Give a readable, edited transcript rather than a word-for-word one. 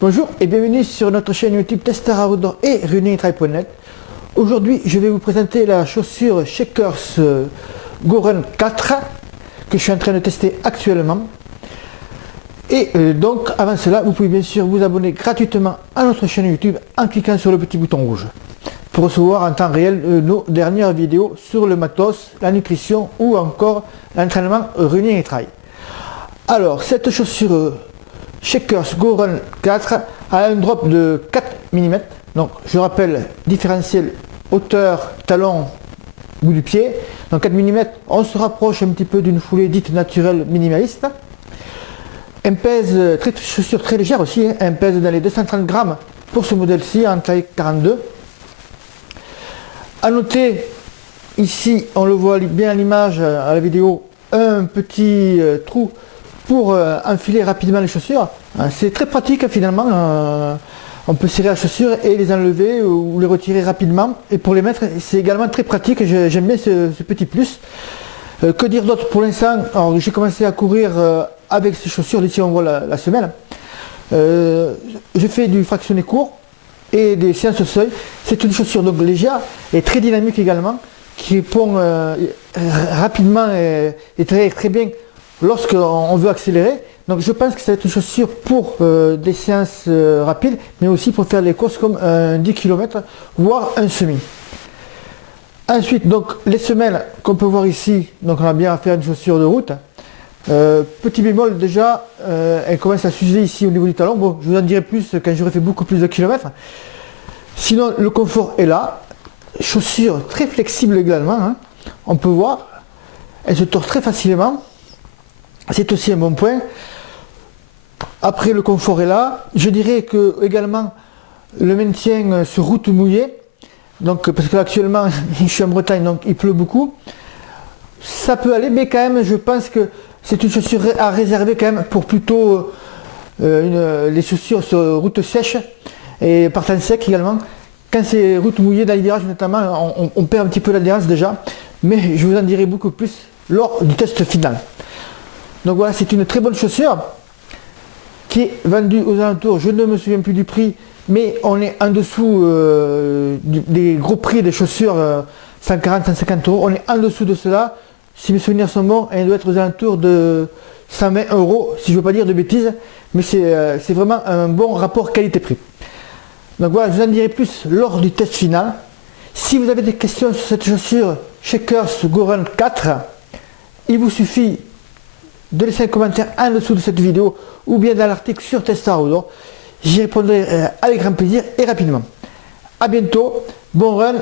Bonjour et bienvenue sur notre chaîne YouTube Tester Outdoor et runningtrail.net. Aujourd'hui, je vais vous présenter la chaussure Shakers Go Run 4 que je suis en train de tester actuellement. Et donc, avant cela, vous pouvez bien sûr vous abonner gratuitement à notre chaîne YouTube en cliquant sur le petit bouton rouge pour recevoir en temps réel nos dernières vidéos sur le matos, la nutrition ou encore l'entraînement running et trail. Alors, cette chaussure Shakers Go Run 4 a un drop de 4 mm. Donc, je rappelle, différentiel hauteur, talon, bout du pied. Donc 4 mm, on se rapproche un petit peu d'une foulée dite naturelle minimaliste. Elle pèse, chaussure très légère aussi, hein. Elle pèse dans les 230 grammes pour ce modèle-ci en taille 42. A noter, ici, on le voit bien à l'image, à la vidéo, un petit trou pour enfiler rapidement les chaussures. C'est très pratique finalement. On peut serrer la chaussure et les enlever ou les retirer rapidement. Et pour les mettre, c'est également très pratique. J'aime bien ce petit plus. Que dire d'autre pour l'instant? Alors, j'ai commencé à courir avec ces chaussures. Ici, on voit la semelle. J'ai fait du fractionné court et des séances au seuil. C'est une chaussure donc légère et très dynamique également, qui répond rapidement et très bien lorsqu'on veut accélérer. Donc je pense que ça va être une chaussure pour des séances rapides, mais aussi pour faire des courses comme un 10 km, voire un semi. Ensuite, donc les semelles qu'on peut voir ici, donc on a bien à faire une chaussure de route. Petit bémol déjà, elle commence à s'user ici au niveau du talon. Bon, je vous en dirai plus quand j'aurai fait beaucoup plus de kilomètres. Sinon, le confort est là. Chaussure très flexible également, hein. On peut voir, elle se tord très facilement. C'est aussi un bon point. Après, le confort est là. Je dirais que également le maintien sur route mouillée. Donc, parce que là, actuellement, je suis en Bretagne, donc il pleut beaucoup. Ça peut aller, mais quand même, je pense que c'est une chaussure à réserver quand même pour plutôt les chaussures sur route sèche et par temps sec également. Quand c'est route mouillée dans les virages notamment, on perd un petit peu l'adhérence déjà. Mais je vous en dirai beaucoup plus lors du test final. Donc voilà, c'est une très bonne chaussure qui est vendue aux alentours, je ne me souviens plus du prix, mais on est en dessous des gros prix des chaussures 140-150 euros. On est en dessous de cela. Si mes souvenirs sont bons, elle doit être aux alentours de 120 euros, si je ne veux pas dire de bêtises, mais c'est vraiment un bon rapport qualité-prix. Donc voilà, je vous en dirai plus lors du test final. Si vous avez des questions sur cette chaussure Shakers Go Run 4, il vous suffit de laisser un commentaire en dessous de cette vidéo ou bien dans l'article sur Tester Outdoor. J'y répondrai avec grand plaisir et rapidement. A bientôt, bon run